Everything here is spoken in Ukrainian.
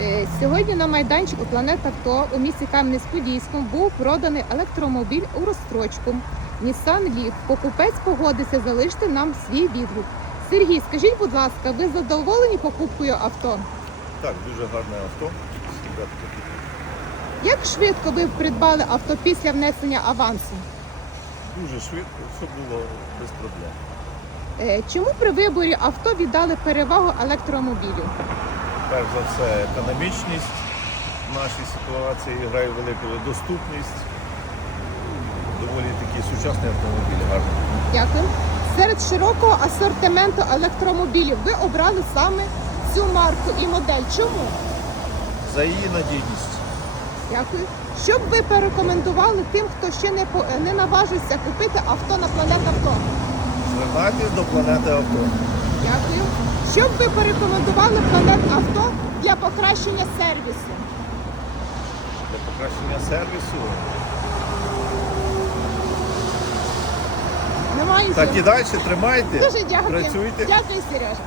Е, Сьогодні на майданчику Планет Авто у місті Кам'янець-Подільському був проданий електромобіль у розстрочку Nissan Leaf. Покупець погодився залишити нам свій відгук. Сергій, скажіть, будь ласка, ви задоволені покупкою авто? Так, дуже гарне авто. Як швидко ви придбали авто після внесення авансу? Дуже швидко, все було без проблем. Е, Чому при виборі авто віддали перевагу електромобілю? Перш за все, економічність в нашій ситуації грає велику доступність. Доволі такі сучасні автомобілі, гарні. Дякую. Серед широкого асортименту електромобілів ви обрали саме цю марку і модель. Чому? За її надійність. Дякую. Що б ви порекомендували тим, хто ще не по- не наважився купити авто на планет авто? Звертайтесь до планети авто. Дякую. Що б ви порекомендували планет авто для покращення сервісу? Для покращення сервісу. Немає Так і далі тримайте. Дуже дякую. Працюйте. Дякую, Сережа.